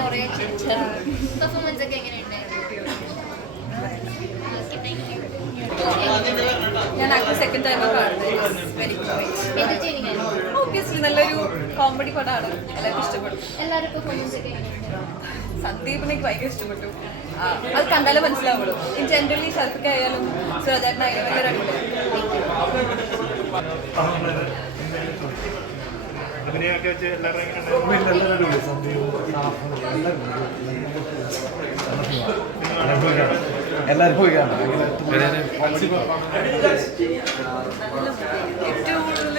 കുറേ പെർഫോമൻസ് ഒക്കെ എങ്ങനെയുണ്ടായിരുന്നു? ഞാൻ ആക്ച്വലി സെക്കൻഡ് ടൈം കാണുന്നത്. ഒബ്വിയസ്ലി നല്ലൊരു കോമഡി പടമാണ്, എല്ലാവർക്കും ഇഷ്ടപ്പെടും. എല്ലാവരും പെർഫോമൻസ് ഒക്കെ എങ്ങനെയുണ്ടായിരുന്നു? സന്ദീപിനെ എനിക്ക് ഭയങ്കര ഇഷ്ടപ്പെട്ടു. അത് കണ്ടാലേ മനസ്സിലാവുള്ളൂ. ഇൻ ജനറലി ഷർഫിക്ക ആയാലും സുരജാട്ടനായാലും ഭയങ്കര അടിപൊളിയാണ്. എല്ലാവരും പോയി കാണാം. ഏറ്റവും കൂടുതൽ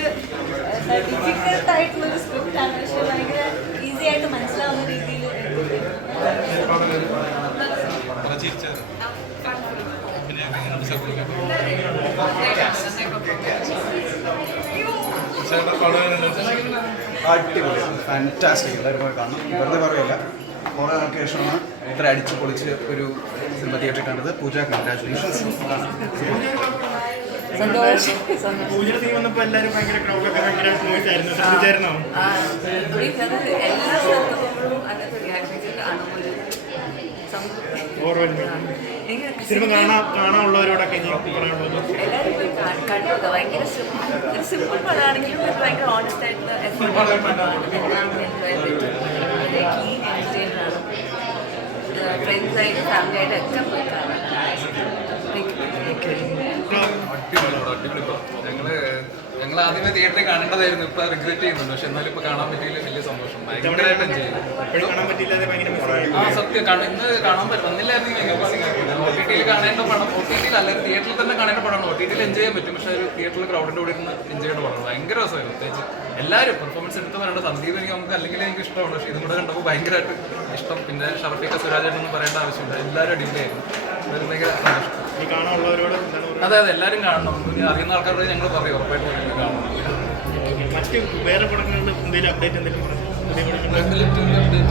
ഡിഫിക്കൽട്ടായിട്ടുള്ളൊരു സ്ക്രിപ്റ്റാണ്, പക്ഷെ ഭയങ്കര ഈസി ആയിട്ട് മനസ്സിലാവുന്ന രീതിയിൽ അടിപൊളി, ഫാന്റാസ്റ്റിക്. എല്ലാവരും പോയി കാണണം. വെറുതെ പറയില്ല, കുറേ നാൾക്ക് ശേഷമാണ് ഇത്ര അടിച്ച് പൊളിച്ച് ഒരു സിനിമ തിയേറ്ററിൽ കണ്ടത്. പൂജ, കൺഗ്രാറ്റുലേഷൻസ്. സന്തോഷം. എല്ലാവരും ഭയങ്കര ക്രൗഡൊക്കെ ഭയങ്കര നോയിസ് ആയിരുന്നു. ശ്രദ്ധിച്ചായിരുന്നോ? എല്ലാ സ്ഥലത്തും പോകുമ്പോഴും അങ്ങനത്തെ റിയാക്ഷൻസ് കാണുമ്പോൾ സിനിമ കാണാനുള്ളവരോടൊക്കെ പറയാനുള്ളത് എല്ലാവരും പോയി കണ്ടു. ഭയങ്കര സിമ്പിൾ പടമാണെങ്കിലും ഭയങ്കര ഓണസ്റ്റ് ആയിട്ടുള്ള ക്ലീൻ എൻ്റർടൈനറാണ്. ഫ്രണ്ട്സായിട്ട് ഫാമിലി ആയിട്ട് ഒക്കെ പോയി കാണാം. ഞങ്ങൾ ആദ്യമേ തിയേറ്ററിൽ കാണേണ്ടതായിരുന്നു. ഇപ്പൊ റിഗ്രറ്റ് ചെയ്യുന്നുണ്ട്, പക്ഷെ എന്നാലും ഇപ്പൊ കാണാൻ പറ്റിയില്ല. വലിയ സന്തോഷം, ഭയങ്കരമായിട്ട് എൻജോയ് ചെയ്തു. സത്യം ഇന്ന് കാണാൻ വന്നില്ലായിരുന്നെങ്കിൽ OTT കാണേണ്ട പടം, OTT അല്ലെങ്കിൽ തിയേറ്ററിൽ തന്നെ കാണേണ്ട പടമാണ്. OTT എൻജോയ് ചെയ്യാൻ പറ്റും, പക്ഷേ ഒരു തിയേറ്ററിൽ ക്രൗഡിന്റെ കൂടെ ഇരുന്ന് എൻജോയ് ചെയ്യേണ്ട പടമാണ്. ഭയങ്കര രസമായിരുന്നു. പ്രത്യേകിച്ച് എല്ലാവരും പെർഫോമൻസ് എടുത്ത് പറയേണ്ട. സന്ദീപ് എനിക്ക് നമുക്ക് അല്ലെങ്കിൽ എനിക്ക് ഇഷ്ടമാണ്, പക്ഷേ ഇതും കൂടെ കണ്ടപ്പോൾ ഭയങ്കരമായിട്ട് ഇഷ്ടം. പിന്നെ ഷർഫിക്ക, സുരാജേട്ടൊന്നും പറയേണ്ട ആവശ്യമില്ല, എല്ലാവരും അടിപൊളിയായിരുന്നു. അതൊരു ഭയങ്കര സന്തോഷം. അതെ അതെ, എല്ലാവരും കാണണം. അറിയുന്ന ആൾക്കാരോട് ഞങ്ങൾ പറയും, ഉറപ്പായിട്ട് കാണണം. വേറെ പടങ്ങളിൽ എന്തെങ്കിലും അപ്ഡേറ്റ് എന്തെങ്കിലും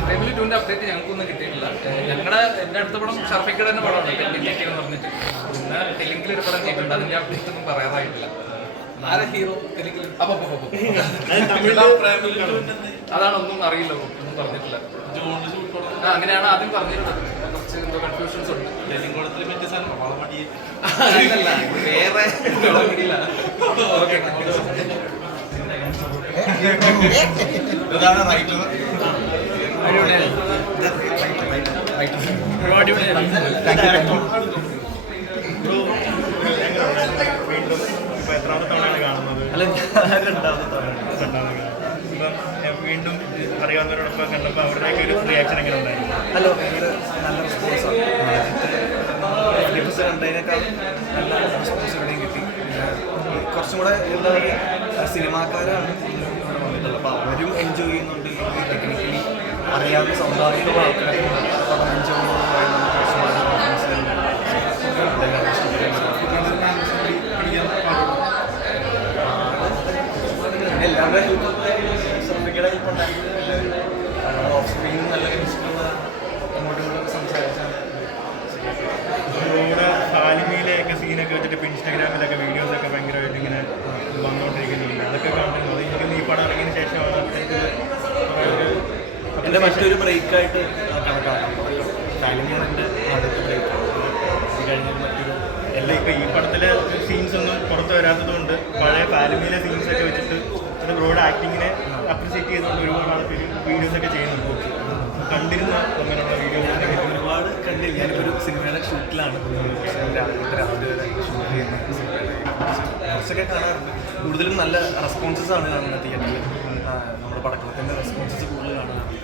ഫാമിലി 2ന്റെ അപ്ഡേറ്റ് ഞങ്ങൾക്കൊന്നും കിട്ടിയിട്ടില്ല. എൻ്റെ അടുത്ത പടം ഷർഫിക്കയുടെ തന്നെ പടമാണ്, ടെല്ലിലേക്ക് എന്ന് പറഞ്ഞിട്ട്. പിന്നെ തെലുങ്കിൽ ഒരു പടം ചെയ്തിട്ടുണ്ട്, അതിൻ്റെ അപ്ഡേറ്റ് ഒന്നും പറയാറായിട്ടില്ല. ആരെ ഹീറോ തെലുങ്കിൽ? അതാണ്, ഒന്നും അറിയില്ല, ഒന്നും പറഞ്ഞിട്ടില്ല. അങ്ങനെയാണ് ആദ്യം പറഞ്ഞിരുന്നത്. കുറച്ച് എന്തോ കൺഫ്യൂഷൻസ് ഉണ്ട്. അല്ലല്ല, വേറെ ഓക്കെ. എത്രാമത്തെ തവണയാണ് കാണുന്നത്? വീണ്ടും അറിയാവുന്നവരോടൊപ്പം കണ്ടപ്പോൾ അവരുടെയൊക്കെ ഒരു റിയാക്ഷൻ എങ്ങനെ ഉണ്ടായിരുന്നു? ഹലോ, ഭയങ്കര നല്ല റെസ്പോൺസാണ്. കണ്ടതിനേക്കാൾ നല്ല റെസ്പോൺസ് ഇവിടെയും കിട്ടി. കുറച്ചും കൂടെ എന്താ പറയുക, സിനിമാക്കാരാണ് ഇവിടെ വന്നിട്ടുള്ളത്. അപ്പോൾ അവരും എൻജോയ് ചെയ്യുന്നുണ്ട്. ഈ ടെക്നിക്കലി അറിയാവുന്ന സമുദായിക ആൾക്കാർ പടം എൻജോയ് എല്ലാവരുടെ ഹെൽപ്പൊക്കെ ശ്രദ്ധിക്കണ ഹെൽപ്പ് ഉണ്ടായിരുന്നു. എല്ലാവരും ഓഫ് സ്ക്രീനും നല്ല കെമിസ്ട്രിയുള്ള അങ്ങോട്ടും ഇങ്ങോട്ടൊക്കെ സംസാരിച്ചാണ്. ഇവിടെ ഫാലിമിയിലെയൊക്കെ സീനൊക്കെ വെച്ചിട്ട് ഇൻസ്റ്റാഗ്രാമിലൊക്കെ വീഡിയോസൊക്കെ ഭയങ്കരമായിട്ട് ഇങ്ങനെ വന്നുകൊണ്ടിരിക്കുന്നുണ്ട്. അതൊക്കെ കാണുന്നത് അത് എനിക്ക് ഈ പടം ഇറങ്ങിയതിന് ശേഷമാണ് എൻ്റെ മറ്റൊരു ബ്രേക്കായിട്ട് കണക്കാക്കാം. ഫാലിമിയാണ് എൻ്റെ ആദ്യത്തെ ബ്രേക്ക്. ഇത് കഴിഞ്ഞാൽ മറ്റൊരു എല്ലാം ഇപ്പോൾ ഈ പടത്തിലെ സീൻസ് ഒന്നും പുറത്ത് വരാത്തത് കൊണ്ട് പഴയ ഫാലിമിയിലെ സീൻസൊക്കെ വെച്ചിട്ട് അത് ബ്രോഡ് ആക്ടിങ്ങിനെ അപ്രിസിയേറ്റ് ചെയ്തുകൊണ്ട് ഒരുപാട് ആൾക്കാർ വീഡിയോസൊക്കെ ചെയ്യുന്നുണ്ട്. കണ്ടിരുന്ന അങ്ങനെയുള്ള വീഡിയോസ് ഒരുപാട് കണ്ടില്ല. ഞാനിപ്പോൾ ഒരു സിനിമയുടെ ഷൂട്ടിലാണ്. രാത്രി വരെ ഷൂട്ട് ചെയ്യുന്ന സിനിമയുടെ കുറച്ചൊക്കെ കാണാറുണ്ട്. കൂടുതലും നല്ല റെസ്പോൺസസ് ആണ് കാണുന്നത് തിയേറ്ററിൽ. നമ്മുടെ പടക്കളത്തിൻ്റെ റെസ്പോൺസസ് കൂടുതൽ കാണാറുണ്ട്.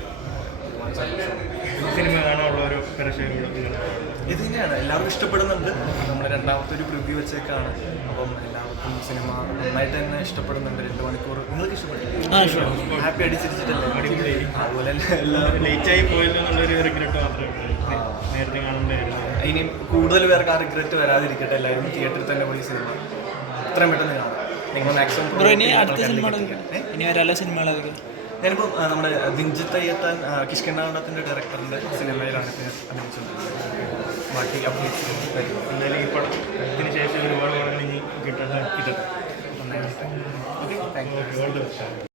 സിനിമ കാണാനുള്ള ഒരു പ്രേക്ഷകരോട് ഇത് തന്നെയാണ്, എല്ലാവർക്കും ഇഷ്ടപ്പെടുന്നുണ്ട്. നമ്മൾ രണ്ടാമത്തെ ഒരു പ്രിവ്യൂ വെച്ചേക്കാണ്. അപ്പം എല്ലാവർക്കും സിനിമ നന്നായിട്ട് തന്നെ ഇഷ്ടപ്പെടുന്നുണ്ട്. 2 മണിക്കൂർ നിങ്ങൾക്ക് ഇഷ്ടപ്പെടും, ഹാപ്പി അടിച്ചിരിച്ചിട്ടല്ലേ? അതുപോലെ എല്ലാവരും ലേറ്റായി പോയല്ലോ എന്നുള്ളൊരു റിഗ്രറ്റ് മാത്രമേ നേരത്തെ കാണേണ്ടതായിരുന്നു. ഇനി കൂടുതൽ പേർക്ക് ആ റിഗ്രറ്റ് വരാതിരിക്കട്ടെ. എല്ലാവരും തിയേറ്ററിൽ തന്നെ പോയി സിനിമ എത്രയും പെട്ടെന്ന് കാണാം. നിങ്ങൾ മാക്സിമം ഇനി വരാനുള്ള സിനിമകളൊക്കെ ഞാനിപ്പോൾ നമ്മുടെ ദിഞ്ചത്തയ്യത്താൻ കിഷ്കിണ്ണാണ്ടത്തിൻ്റെ ഡയറക്ടറിൻ്റെ സിനിമയിലാണ് അഭിനയിച്ചിട്ടുള്ളത്. ബാക്കി അപ്ഡേറ്റ്സ് എന്തായാലും ഈ പടത്തിന് ശേഷം ഒരുപാട് പടങ്ങൾ ഇനി കിട്ടട്ടെ. നന്നായിട്ട്. Okay, thank you.